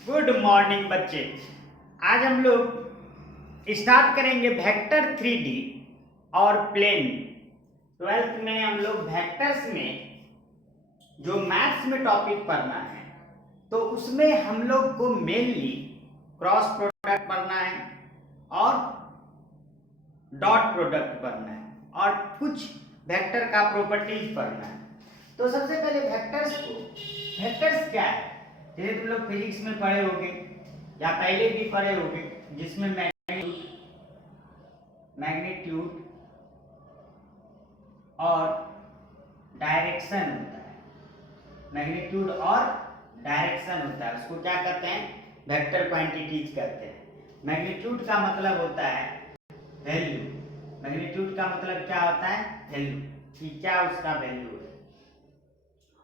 Good morning बच्चे। आज हम लोग स्टार्ट करेंगे वेक्टर 3D और प्लेन। ट्वेल्थ में हम लोग वेक्टर्स में जो मैथ्स में टॉपिक पढ़ना है तो उसमें हम लोग को मेनली क्रॉस प्रोडक्ट पढ़ना है और डॉट प्रोडक्ट पढ़ना है और कुछ वेक्टर का प्रॉपर्टीज पढ़ना है। तो सबसे पहले वेक्टर्स क्या है, जैसे तुम लोग फिजिक्स में पढ़े होंगे या पहले भी पढ़े होंगे, जिसमें मैग्नीट्यूड और डायरेक्शन होता है। मैग्नीट्यूड और डायरेक्शन होता है, उसको क्या कहते हैं? वेक्टर क्वांटिटीज कहते हैं। मैग्नीट्यूड का मतलब होता है वैल्यू। मैग्नीट्यूड का मतलब क्या होता है? वैल्यू, कि क्या उसका वैल्यू है।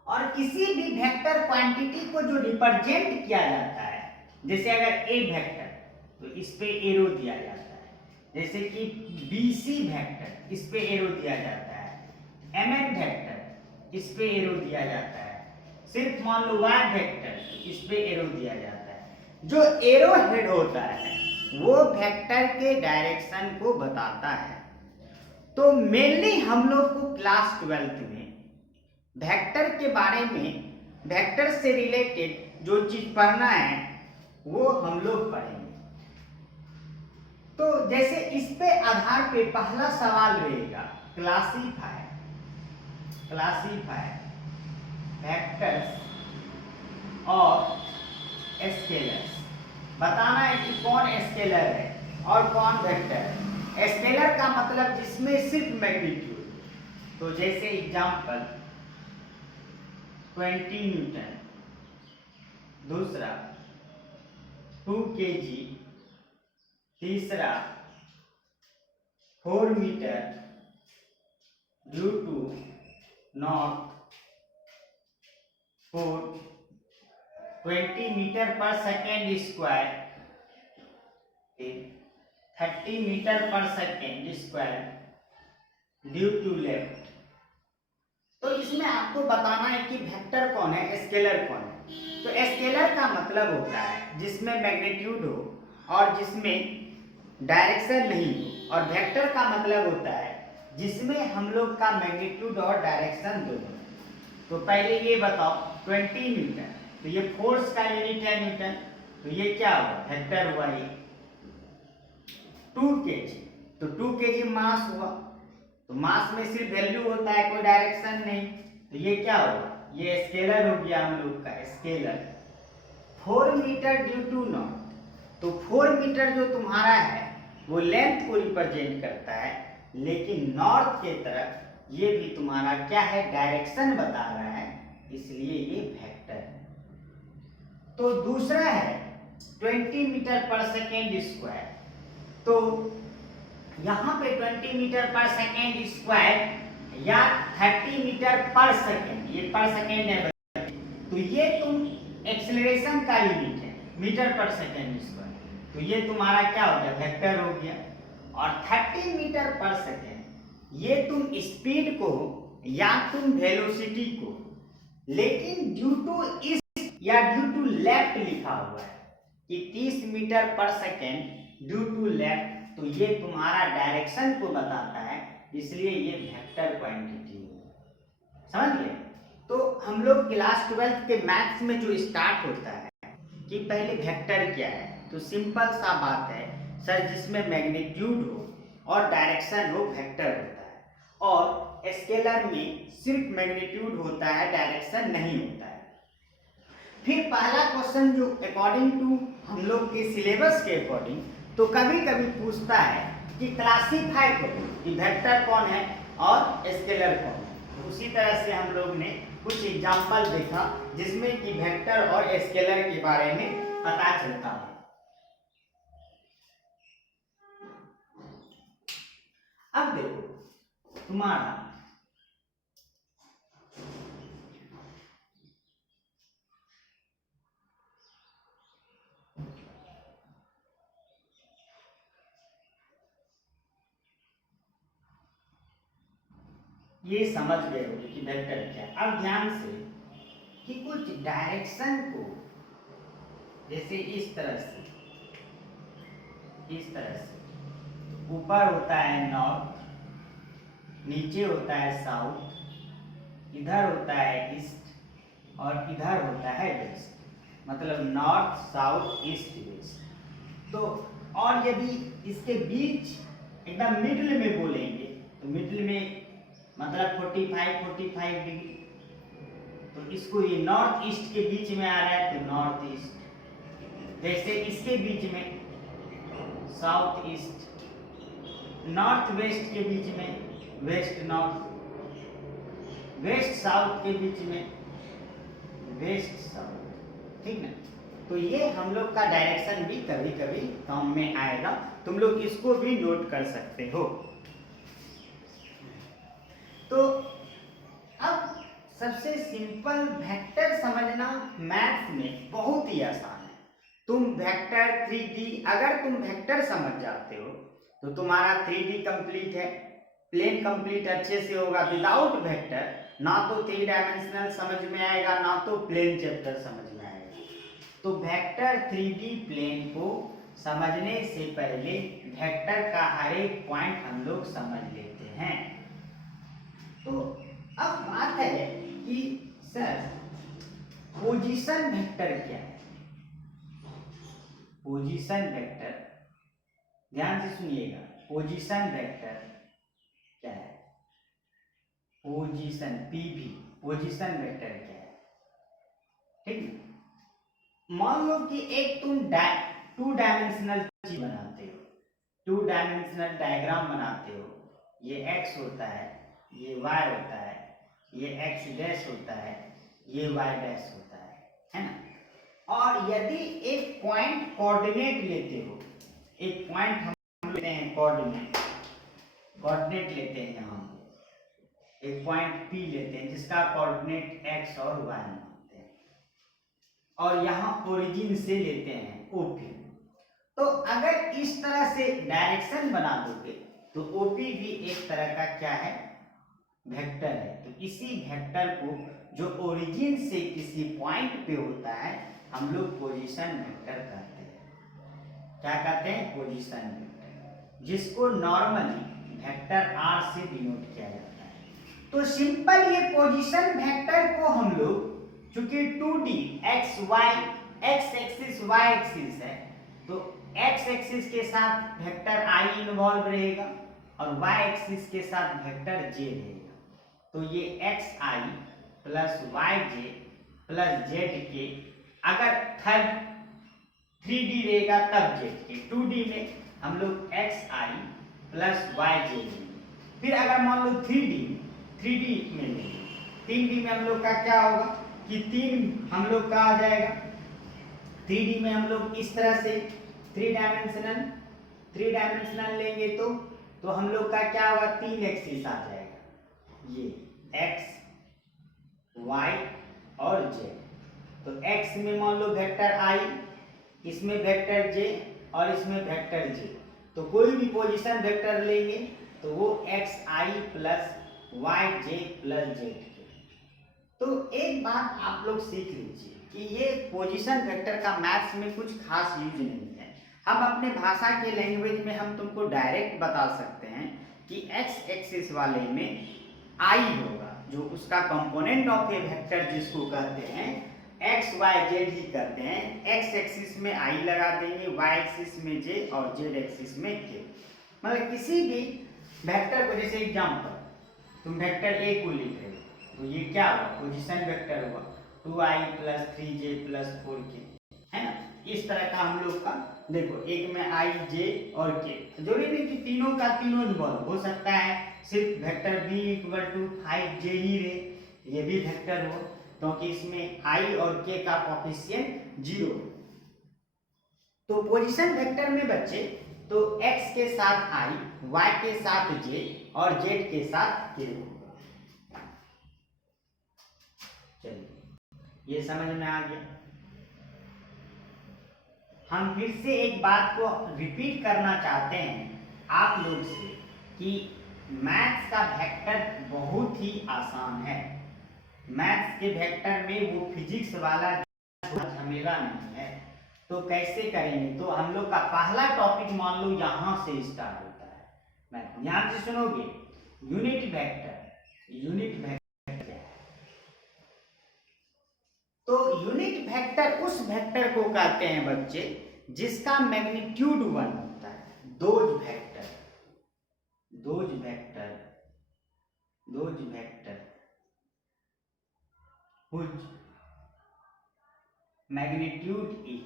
और किसी भी वेक्टर क्वांटिटी को जो रिप्रेजेंट किया जाता है, जैसे अगर ए वेक्टर तो इस पे एरो दिया जाता है, जैसे कि बीसी वेक्टर इस पे एरो दिया जाता है, एमएन वेक्टर इस पे एरो दिया जाता है, सिर्फ मान लो वाई वेक्टर इस पे एरो दिया जाता है। जो एरो हेड होता है वो वेक्टर के डायरेक्शन को बताता है। तो मेनली हम लोग को क्लास 12th में वेक्टर के बारे में, वेक्टर से रिलेटेड जो चीज पढ़ना है वो हम लोग पढ़ेंगे। तो जैसे इस पे आधार पे पहला सवाल रहेगा, क्लासीफाई वेक्टर्स और स्केलर्स। बताना है कि कौन स्केलर है और कौन वेक्टर है। स्केलर का मतलब जिसमें सिर्फ मैग्नीट्यूड, तो जैसे एग्जांपल 20 न्यूटन, दूसरा 2 kg, तीसरा 4 metre due to north 4 20 metre per second square 30 metre per second square due to left. तो इसमें आपको बताना है कि वेक्टर कौन है, स्केलर कौन है। तो स्केलर का मतलब होता है जिसमें मैग्नीट्यूड हो और जिसमें डायरेक्शन नहीं हो, और वेक्टर का मतलब होता है जिसमें हम लोग का मैग्नीट्यूड और डायरेक्शन दोनों। तो पहले ये बताओ 20 न्यूटन, तो ये फोर्स का यूनिट है न्यूटन, तो ये क्या हुआ? वेक्टर हुआ। ये 2 kg, तो 2 kg मास हुआ, तो मास में सिर्फ वैल्यू होता है, कोई डायरेक्शन नहीं, तो ये क्या होगा? ये स्केलर हो गया हम लोग का scalar. 4 metre due to north, तो 4 मीटर जो तुम्हारा है वो लेंथ को रिप्रेजेंट करता है, लेकिन नॉर्थ के तरफ ये भी तुम्हारा क्या है? डायरेक्शन बता रहा है, इसलिए ये वेक्टर है। तो दूसरा है 20 मीटर पर सेकेंड स्क्वायर, तो यहाँ पे 20 मीटर पर सेकेंड स्क्वायर या 30 मीटर पर सेकेंड, ये पर सेकेंड है, तो ये तुम एक्सेलरेशन का यूनिट है मीटर पर सेकेंड स्क्वायर, तो ये तुम्हारा क्या हो गया? वेक्टर हो गया। और 30 मीटर पर सेकेंड ये तुम स्पीड को या तुम वेलोसिटी को, लेकिन ड्यू टू इस या ड्यू टू लेफ्ट लिखा हुआ है कि 30 metre per second due to left, तो ये तुम्हारा डायरेक्शन को बताता है, इसलिए ये वेक्टर क्वांटिटी है। समझ गए? तो हम लोग क्लास 12th के मैथ्स में जो स्टार्ट होता है कि पहले वेक्टर क्या है, तो सिंपल सा बात है सर, जिसमें मैग्नीट्यूड हो और डायरेक्शन हो वेक्टर होता है, और स्केलर में सिर्फ मैग्नीट्यूड होता है, डायरेक्शन नहीं होता है। फिर पहला क्वेश्चन जो अकॉर्डिंग टू हम लोग के सिलेबस के अकॉर्डिंग, तो कभी कभी पूछता है कि क्लासीफाई करो कि वेक्टर कौन है और स्केलर कौन है। उसी तरह से हम लोग ने कुछ एग्जाम्पल देखा जिसमें कि वेक्टर और स्केलर के बारे में पता चलता है। अब देखो तुम्हारा ये समझ गए हो कि वेक्टर क्या। अब ध्यान से कि कुछ डायरेक्शन को जैसे इस तरह से, ऊपर होता है नॉर्थ, नीचे होता है साउथ, इधर होता है ईस्ट और इधर होता है वेस्ट, मतलब नॉर्थ साउथ ईस्ट वेस्ट। तो और यदि इसके बीच एकदम मिडिल में बोलेंगे तो मिडिल में मतलब 45 डिग्री, तो इसको ये नॉर्थ ईस्ट के बीच में आ रहा है तो नॉर्थ ईस्ट। जैसे इसके बीच में साउथ ईस्ट, नॉर्थ वेस्ट के बीच में वेस्ट नॉर्थ, वेस्ट साउथ के बीच में वेस्ट साउथ, ठीक ना। तो ये हम लोग का डायरेक्शन भी कभी कभी काम में आएगा, तुम लोग इसको भी नोट कर सकते हो। तो अब सबसे सिंपल वेक्टर समझना मैथ्स में बहुत ही आसान है। तुम वेक्टर 3D, अगर तुम वेक्टर समझ जाते हो तो तुम्हारा 3D कंप्लीट है, प्लेन कंप्लीट अच्छे से होगा। विदाउट वेक्टर ना तो 3 डायमेंशनल समझ में आएगा, ना तो प्लेन चैप्टर समझ में आएगा। तो वेक्टर 3D प्लेन को समझने से पहले वेक्टर का हर एक पॉइंट हम लोग समझ लेते हैं। तो अब बात है कि सर पोजीशन वेक्टर क्या है। पोजीशन वेक्टर, ध्यान से सुनिएगा, पोजीशन वेक्टर क्या है। पोजीशन पीवी, पोजीशन वेक्टर क्या है, ठीक है। मान लो कि एक तुम 2 डायमेंशनल चीज बनाते हो, 2 डायमेंशनल डायग्राम बनाते हो। ये x होता है, ये y होता है, ये x डैश होता है, ये y डैश होता है ना। और यदि एक पॉइंट कोऑर्डिनेट लेते हो, एक पॉइंट हम लेते हैं कोऑर्डिनेट, लेते हैं यहाँ एक पॉइंट P लेते हैं जिसका कोऑर्डिनेट x और y मानते हैं, और यहाँ ओरिजिन से लेते हैं OP। तो अगर इस तरह से डायरेक्शन बना दोगे तो OP भी एक तरह का क्या है, वेक्टर है। तो इसी वेक्टर को जो ओरिजिन से किसी पॉइंट पे होता है हम लोग पोजीशन वेक्टर कहते हैं। क्या कहते हैं, पोजीशन वेक्टर, जिसको नॉर्मली वेक्टर R से डिनोट किया जाता है। तो सिंपल ये पोजीशन वेक्टर को हम लोग, चूंकि 2D x y, x axis y axis है, तो x एक्सिस के साथ वेक्टर I इन्वॉल्व रहेगा और y एक्सिस के साथ वेक्टर j रहेगा। तो ये xi plus yj plus zk, अगर 3D रहेगा तब zk, 2D में हम लोग xi प्लस yj लेंगे। फिर अगर मान लो 3D में लेंगे, 3D में हम लोग का क्या होगा कि 3 हम लोग का आ जाएगा। 3D में हम लोग इस तरह से 3 डायमेंशनल लेंगे तो हम लोग का क्या होगा, 3 एक्सिस आ जाएगा, ये x y और z। तो x में मान लो वेक्टर i, इसमें वेक्टर j और इसमें वेक्टर j। तो कोई भी पोजीशन वेक्टर लेंगे तो वो xi plus yj plus z। तो एक बात आप लोग सीख लीजिए कि ये पोजीशन वेक्टर का मैथ्स में कुछ खास यूज नहीं है। हम अपने भाषा के लैंग्वेज में हम तुमको डायरेक्ट बता सकते हैं कि x एक्सिस वाले में i होगा, जो उसका कंपोनेंट ऑफ ए वेक्टर जिसको कहते हैं x y z ही करते हैं। x एक्सिस में i लगा देंगे, y एक्सिस में j और z एक्सिस में k। मतलब किसी भी वेक्टर को, जैसे एग्जांपल तुम वेक्टर a को लिख रहे हो तो ये क्या हुआ, पोजीशन वेक्टर हुआ 2i plus 3j plus 4k, है ना। इस तरह का हम लोग का देखो, एक में i j और k, जरूरी नहीं कि तीनों का तीनों इन्वॉल्व हो सकता है, सिर्फ vector b equal to 5j ही रहे, ये भी वेक्टर हो, क्योंकि इसमें i और k का कोफिशिएंट 0। तो पोजीशन वेक्टर में बच्चे, तो x के साथ i, y के साथ j और z के साथ k होगा। चलिए, ये समझ में आ गया। हम फिर से एक बात को रिपीट करना चाहते हैं आप लोग से कि मैथ्स का वेक्टर बहुत ही आसान है। मैथ्स के वेक्टर में वो फिजिक्स वाला झमेला नहीं है। तो कैसे करेंगे? तो हम लोग का पहला टॉपिक मान लो यहां से स्टार्ट होता है। मैं ध्यान से सुनोगे। यूनिट वेक्टर, यूनिट वेक्टर क्या है? तो यूनिट वेक्टर उस वेक्टर को कहते हैं बच्चे जिसका मैग्नीट्यूड 1 होता है। Those vector, those vector, those vector which magnitude is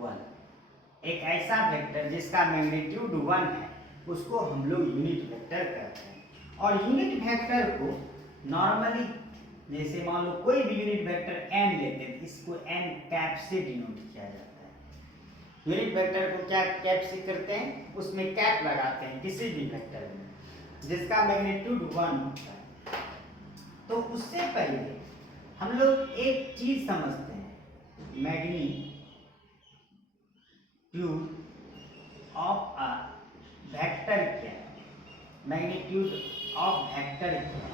1। एक ऐसा वेक्टर जिसका मैग्नीट्यूड 1 है उसको हम लोग यूनिट वेक्टर कहते हैं। और यूनिट वेक्टर को नॉर्मली जैसे मान लो कोई भी यूनिट वेक्टर n लेते हैं, इसको n कैप से डिनोट किया जाता है। यूनिट वेक्टर को क्या कैप से करते हैं? उसमें कैप लगाते हैं किसी भी वेक्टर में जिसका मैग्नीट्यूड 1 होता है। तो उससे पहले हम लोग एक चीज समझते हैं, मैग्नीट्यूड ऑफ अ वेक्टर क्या है? मैग्नीट्यूड ऑफ वेक्टर क्या है?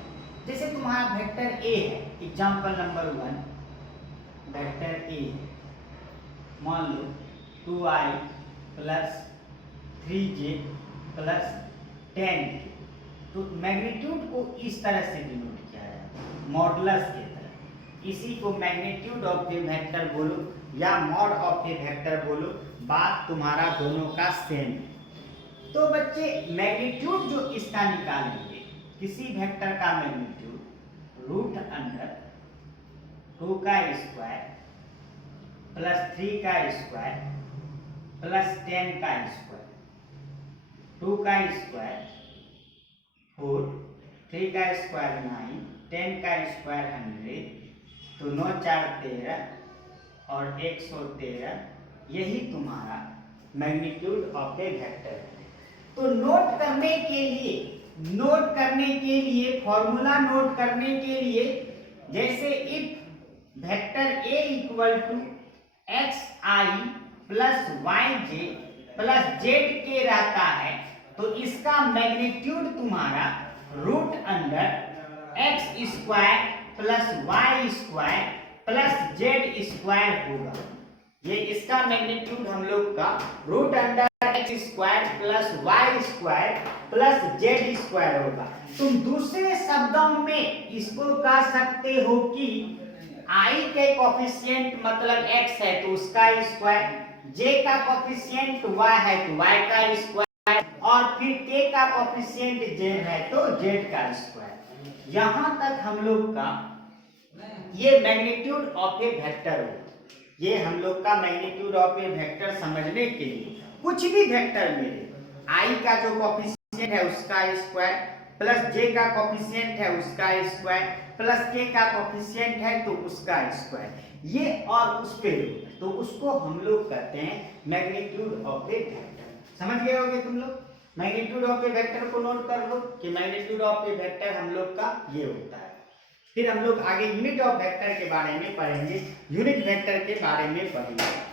जैसे तुम्हारा वेक्टर ए है, एग्जांपल नंबर 1 वेक्टर ए है, मान लो 2i plus 3j plus 10k। तो मैग्नीट्यूड को इस तरह से डिनोट किया है मॉडुलस के तरह। इसी को मैग्नीट्यूड ऑफ ए वेक्टर बोलो या मॉड ऑफ ए वेक्टर बोलो, बात तुम्हारा दोनों का सेम है। तो बच्चे मैग्नीट्यूड जो इसका निकालेंगे, किसी वेक्टर का मैग्नीट्यूड रूट अंडर 2 का स्क्वायर प्लस 3 का स्क्वायर प्लस 10 का स्क्वायर, 2 का स्क्वायर 4, 3 का स्क्वायर 9, 10 का स्क्वायर 100, तो 9 4 13 और 113, यही तुम्हारा मैग्नीट्यूड ऑफ ए वेक्टर है। तो नोट करने के लिए फॉर्मूला नोट करने के लिए, जैसे if vector A equal to X I plus Y J plus Z K रहता है, तो इसका मैग्नीट्यूड तुम्हारा root under X square plus Y square plus Z square होगा। ये इसका मैग्नीट्यूड हम लोग का root under X square plus Y square plus Z square होगा। तुम दूसरे शब्दों में इसको कह सकते हो कि आई के कोफिशिएंट मतलब x है तो उसका स्क्वायर, j का कोफिशिएंट y है तो y का स्क्वायर, और फिर k का कोफिशिएंट z है तो z का स्क्वायर। यहां तक हम लोग का ये मैग्नीट्यूड ऑफ ए वेक्टर हो। ये हम लोग का मैग्नीट्यूड ऑफ ए वेक्टर समझने के लिए कुछ भी वेक्टर मेरे i का जो कोफिशिएंट है उसका स्क्वायर प्लस j का कोफिशिएंट है उसका स्क्वायर प्लस k का कोफिशिएंट है तो उसका स्क्वायर, ये और उस पे तो उसको हम लोग कहते हैं मैग्नीट्यूड ऑफ ए वेक्टर। समझ गए होगे तुम लोग? मैग्नीट्यूड ऑफ ए वेक्टर को नोट कर लो कि मैग्नीट्यूड ऑफ ए वेक्टर हम लोग का ये होता है। फिर हम लोग आगे यूनिट ऑफ वेक्टर के बारे में पढ़ेंगे, यूनिट वेक्टर के बारे में पढ़ेंगे।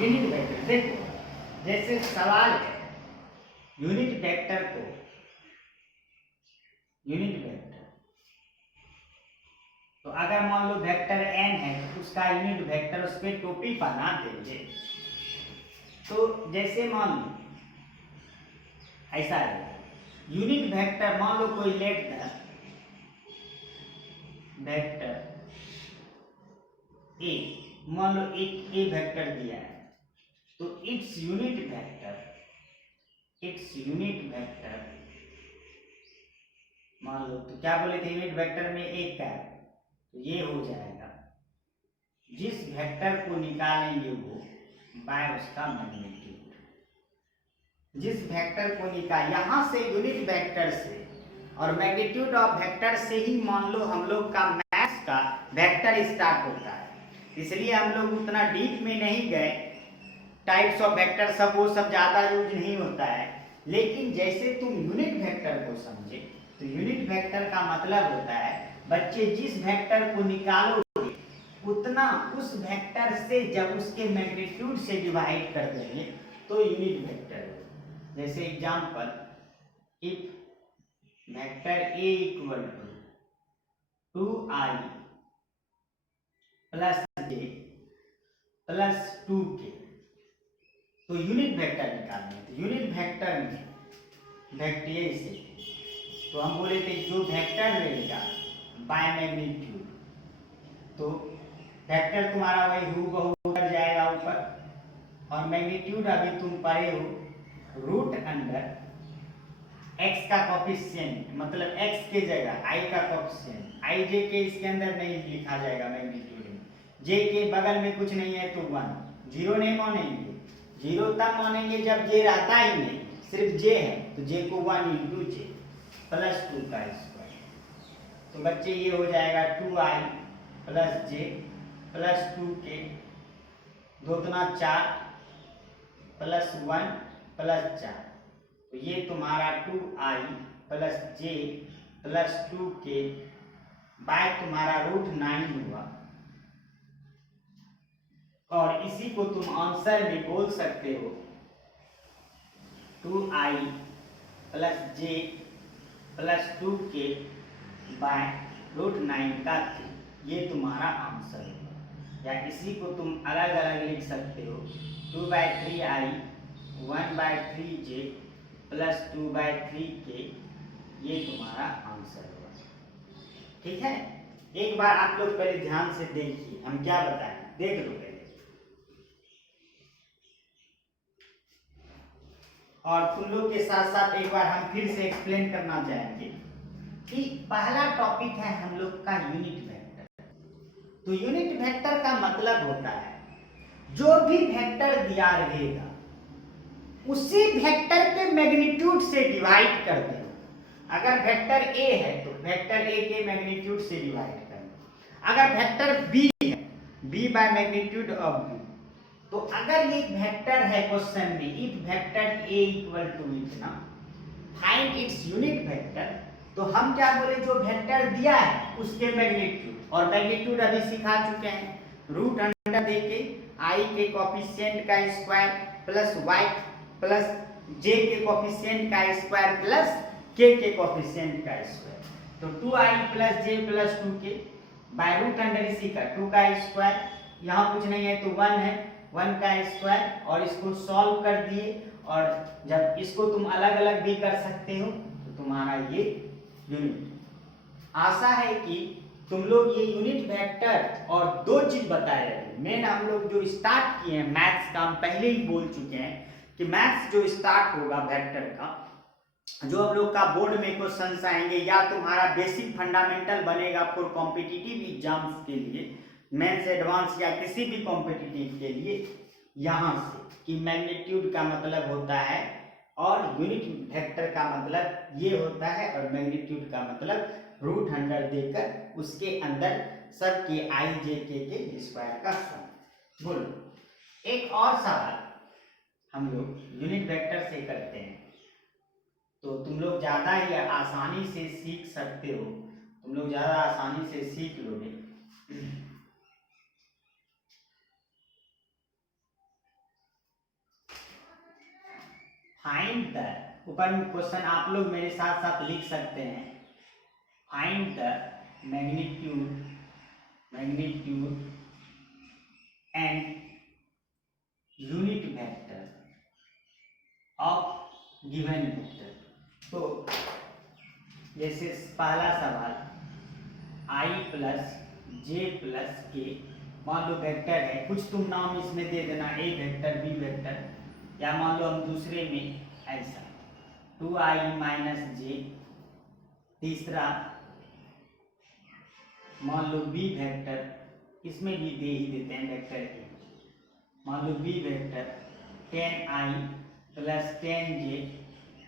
यूनिट वेक्टर देखो, जैसे सवाल है यूनिट वेक्टर को, यूनिट वेक्टर तो अगर मान लो वेक्टर n है तो उसका यूनिट वेक्टर उस पे टोपी बना देंगे। तो जैसे मान लो ऐसा है यूनिट वेक्टर, मान लो कोई लेट द वेक्टर ए, मान लो एक ए वेक्टर दिया है तो इट्स यूनिट वेक्टर मान लो, तो क्या बोले थे यूनिट वेक्टर में एक का है तो ये हो जाएगा जिस वेक्टर को निकालेंगे वो बाय उसका मैग्नीट्यूड, जिस वेक्टर को निकाल यहां से यूनिट वेक्टर से और मैग्नीट्यूड ऑफ वेक्टर से ही मान लो हम लोग का मैथ्स का वेक्टर स्टार्ट होता है। इसलिए हम लोग उतना डीप में नहीं गए, टाइप्स ऑफ वेक्टर सब वो सब ज़्यादा यूज नहीं होता है। लेकिन जैसे तुम यूनिट वेक्टर को समझे, तो यूनिट वेक्टर का मतलब होता है बच्चे जिस वेक्टर को निकालोगे उतना उस वेक्टर से जब उसके मैग्नीट्यूड से डिवाइड कर देंगे तो यूनिट वेक्टर हो। जैसे example, if vector A equal to 2i plus J plus 2k, तो यूनिट वेक्टर निकालना है। तो यूनिट वेक्टर में वेक्टर से तो हम बोले थे जो वेक्टर रहेगा बाय मैग्नीट्यूड, तो वेक्टर तुम्हारा वही हूबहू उतर जाएगा ऊपर, और मैग्नीट्यूड अभी तुम पढ़े हो रूट अंडर x का कोफिशिएंट, मतलब x के जगह i का कोफिशिएंट, i j के इसके अंदर नहीं लिखा जाएगा मैग्नीट्यूड में, j के बगल में कुछ नहीं है तो 1, जीरो नहीं मानेंगे, जीरो तब मानेंगे जब j रहता ही नहीं, सिर्फ j है तो j को 1 इंटू j प्लस 2 का स्क्वायर। तो बच्चे ये हो जाएगा 2i plus j plus 2k, 2 दूना 4 प्लस 1 प्लस 4, तो ये तुम्हारा 2i plus j plus 2k bye तुम्हारा √9 हुआ। और इसी को तुम आंसर में बोल सकते हो 2i plus j plus 2k bye √9 का 3, ये तुम्हारा आंसर होगा। या इसी को तुम अलग अलग लिख सकते हो 2/3i 1/3j प्लस 2/3k, ये तुम्हारा आंसर होगा। ठीक है, एक बार आप लोग पहले ध्यान से देखिए हम क्या बताएं, देख लो पहले, और तुम लोग के साथ साथ एक बार हम फिर से एक्सप्लेन करना चाहेंगे कि पहला टॉपिक है हम लोग का यूनिट वेक्टर। तो यूनिट वेक्टर का मतलब होता है जो भी वेक्टर दिया रहेगा उसी वेक्टर के मैग्नीट्यूड से डिवाइड कर दो। अगर वेक्टर ए है तो वेक्टर ए के मैग्नीट्यूड से डिवाइड कर दो। अगर वेक्टर बी है, B by magnitude of B, तो अगर एक वेक्टर है क्वेश्चन में, if vector A equal to इतना, फाइंड इट्स यूनिट वेक्टर, तो हम क्या बोले जो वेक्टर दिया है उसके मैग्नीट्यूड, और मैग्नीट्यूड अभी सिखा चुके हैं, रूट अंडर देके आई के कोफिशिएंट का square plus Y plus J के कोफिशिएंट का स्क्वायर प्लस के कोफिशिएंट का स्क्वायर, तो 2i plus J plus 2k by root under इसी का 2 का स्क्वायर, यहाँ कुछ नहीं है तो 1 है, 1 का स्क्वायर, और इसको सॉल्व कर दिए। और जब इसको तुम अलग अलग भी कर सकते हो तो तुम्हारा ये यूनिट। आशा है कि तुम लोग ये यूनिट वेक्टर और दो चीज बताए रहे। मेन हम लोग जो स्टार्ट किए हैं मैथ्स का, हम पहले ही बोल चुके हैं कि मैथ्स जो स्टार्ट होगा वेक्टर का, जो हम लोग का बोर्ड में क्वेश्चंस आएंगे या तुम्हारा बेसिक फंडामेंटल बनेगा फॉर कॉम्पिटिटिव एग्जाम्स के लिए, मेंस एडवांस या किसी भी कॉम्पिटिटिव के लिए, यहाँ से कि मैग्नीट्यूड का मतलब होता है और यूनिट वेक्टर का मतलब ये होता है, और मैग्नीट्यूड का मतलब रूट अंडर देकर उसके अंदर सब के आई जे के स्क्वायर का सम। बोलो, एक और सवाल हम लोग यूनिट वेक्टर से करते हैं, तो तुम लोग ज़्यादा ही आसानी से सीख सकते हो, तुम लोग ज़्यादा आसानी से सीख लोगे। फाइंड द, ऊपर में क्वेश्चन आप लोग मेरे साथ साथ लिख सकते हैं, find the magnitude and unit vector of given vector. तो जैसे पहला सवाल i प्लस जे प्लस के, मान लो वेक्टर है, कुछ तुम नाम इसमें दे देना, ए वेक्टर बी वेक्टर, या मान लो हम दूसरे में ऐसा 2i माइनस जे, तीसरा मान लो बी वेक्टर, इसमें भी दे ही देते हैं वेक्टर के, मान लो B vector 10i plus 10j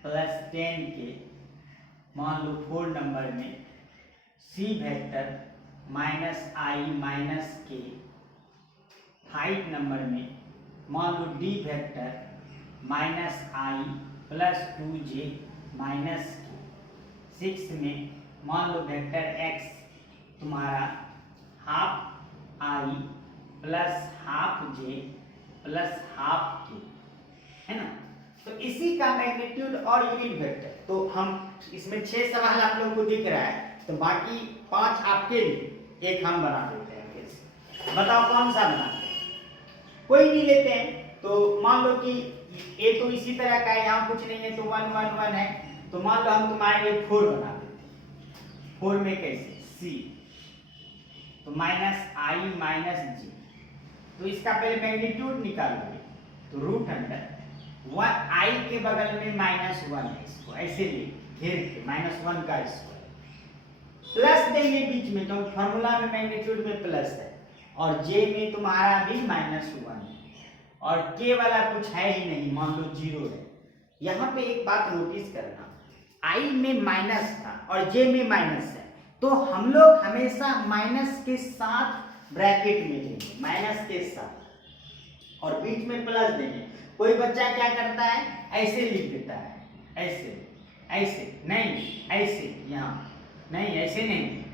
plus 10k, मान लो 4 नंबर में C vector -i - k 5 number में मान लो D vector minus I plus 2j minus K. 6 में मान लो वेक्टर एक्स तुम्हारा half I plus half J plus half K, है ना। तो इसी का मैग्नीट्यूड और यूनिट वेक्टर, तो हम इसमें 6 सवाल आप लोगों को दिख रहा है, तो बाकी 5 आपके लिए, एक हम बना देते हैं। बताओ कौन सा बनाते हैं? कोई नहीं लेते हैं। तो मान लो कि ए तो इसी तरह का है, यहाँ कुछ नहीं है, तो 1 1 1 है, तो मान लो हम तुम्हारे लिए 4 बना देते हैं। 4 में कैसे? सी, तो माइनस आई माइनस जी, तो इसका पहले मैग्नीट्यूड निकालोगे, तो रूट अंडर 1 आई के बगल में -1 है, इसको ऐसे ले घेर के -1 का स्क्वायर प्लस देंगे बीच में, तो फॉर्मूला में मैग्नीट्यूड में प्लस है, और जे में तुम्हारा भी -1 है, और के वाला कुछ है ही नहीं, मान लो 0 है। यहाँ पे एक बात नोटिस करना, आई में माइनस था और जे में माइनस है, तो हम लोग हमेशा माइनस के साथ ब्रैकेट में लेंगे, माइनस के साथ, और बीच में प्लस देंगे। कोई बच्चा क्या करता है, ऐसे लिख देता है, ऐसे ऐसे नहीं, ऐसे यहाँ नहीं, ऐसे नहीं,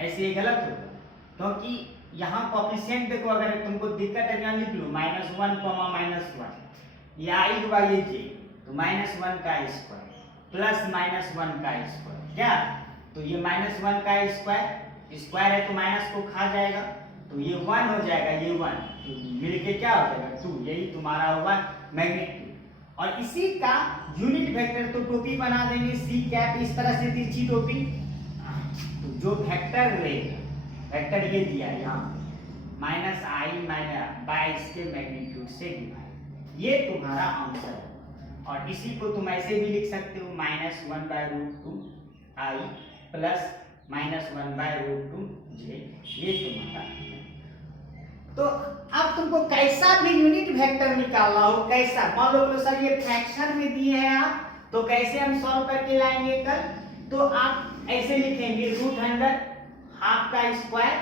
ऐसे ये गलत होगा, क्योंकि यहाँ कोएफिशिएंट देखो, अगर तुमको दिक्कत है यहाँ लिख लो -1, -1, ये आई हुआ ये जे, तो -1 का स्क्वायर प्लस -1 का स्क्वायर, क्या, तो ये -1 का स्क्वायर, स्क्वायर है तो माइनस को खा जाएगा, तो ये 1 हो जाएगा, ये 1, तो मिलके क्या हो जाएगा 2, यही तुम्हारा होगा मैग्नीट्यूड। और इसी का यूनिट वेक्टर तो टोपी बना देंगे सी कैप, इस तरह से तिरछी टोपी, तो जो वेक्टर रहेगा, वेक्टर ये दिया यहाँ माइनस आई माइनस बाय इसके मैग्नीट्यूड से डिवाइड, ये तुम्हारा आंसर है। और इसी को तुम ऐसे भी लिख सकते हो -1/√2 आई प्लस -1/√2 जे, ये तुम्हारा। तो अब तुमको कैसा भी यूनिट वेक्टर निकालना हो, कैसा, मान लो सर ये फ्रैक्शन में दिए हैं आप, तो कैसे हम सॉल्व करके लाएंगे कल, तो आप ऐसे लिखेंगे रूट अंडर हाफ का स्क्वायर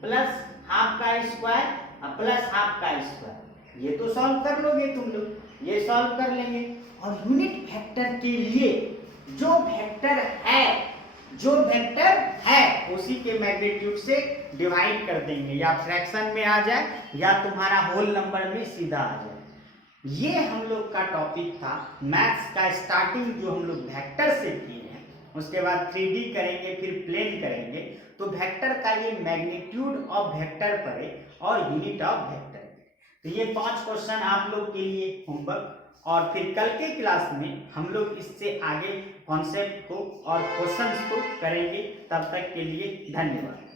प्लस हाफ का स्क्वायर प्लस हाफ का स्क्वायर, ये तो सॉल्व कर लोगे तुम लोग, ये सॉल्व कर लेंगे। और यूनिट वेक्टर के लिए जो वेक्टर है उसी के मैग्नीट्यूड से डिवाइड कर देंगे, या फ्रैक्शन में आ जाए या तुम्हारा होल नंबर में सीधा आ जाए। ये हम लोग का टॉपिक था मैथ्स का स्टार्टिंग, जो हम लोग वेक्टर से किए हैं, उसके बाद 3D करेंगे, फिर प्लेन करेंगे, तो वेक्टर का ये मैग्नीट्यूड ऑफ वेक्टर पड़े और यूनिट ऑफ वेक्टर। तो ये 5 क्वेश्चन आप लोग के लिए होमवर्क, और फिर कल के क्लास में हम लोग इससे आगे कॉन्सेप्ट को और क्वेश्चंस को करेंगे। तब तक के लिए धन्यवाद।